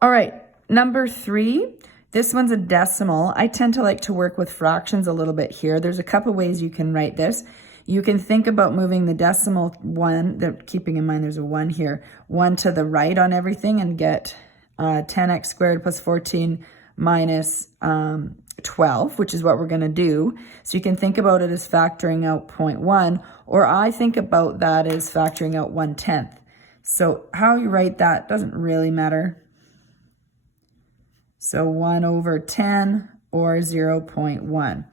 All right, number 3, this one's a decimal. I tend to like to work with fractions a little bit here. There's a couple ways you can write this. You can think about moving the decimal 1, keeping in mind there's a 1 here, 1 to the right on everything and get 10x squared plus 14 minus 12, which is what we're going to do. So you can think about it as factoring out 0.1, or I think about that as factoring out 1/10. So how you write that doesn't really matter. So 1 over 10 or 0.1.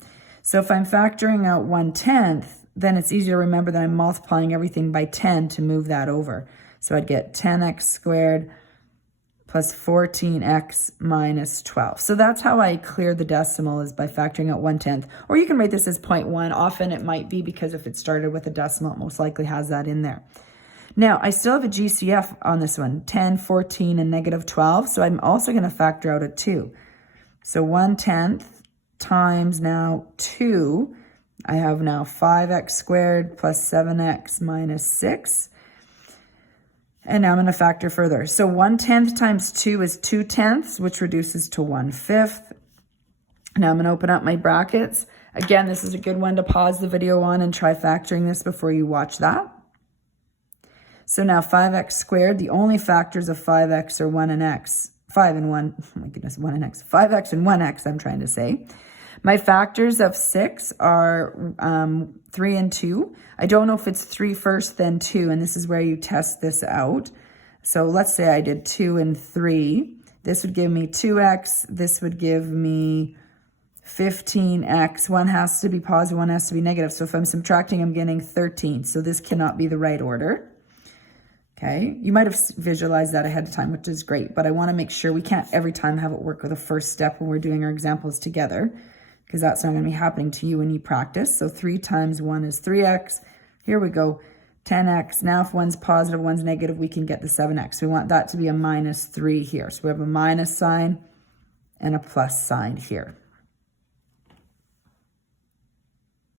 So if I'm factoring out 1/10, then it's easy to remember that I'm multiplying everything by 10 to move that over. So I'd get 10x squared plus 14x minus 12. So that's how I clear the decimal, is by factoring out 1/10. Or you can write this as 0.1. Often it might be, because if it started with a decimal, it most likely has that in there. Now, I still have a GCF on this one, 10, 14, and negative 12. So I'm also going to factor out a 2. So 1/10 times now 2. I have now 5x squared plus 7x minus 6. And now I'm going to factor further. So 1/10 times 2 is 2/10, which reduces to 1/5. Now I'm going to open up my brackets. Again, this is a good one to pause the video on and try factoring this before you watch that. So now 5x squared, the only factors of 5x are 1 and x. 5 and 1, oh my goodness, 1 and x. 5x and 1x, I'm trying to say. My factors of 6 are 3 and 2. I don't know if it's 3 first, then 2, and this is where you test this out. So let's say I did 2 and 3. This would give me 2x. This would give me 15x. One has to be positive, one has to be negative. So if I'm subtracting, I'm getting 13. So this cannot be the right order. Okay, you might have visualized that ahead of time, which is great, but I want to make sure we can't every time have it work with a first step when we're doing our examples together, because that's not going to be happening to you when you practice. So 3 times 1 is 3x. Here we go, 10x. Now if one's positive, one's negative, we can get the 7x. We want that to be a minus 3 here. So we have a minus sign and a plus sign here.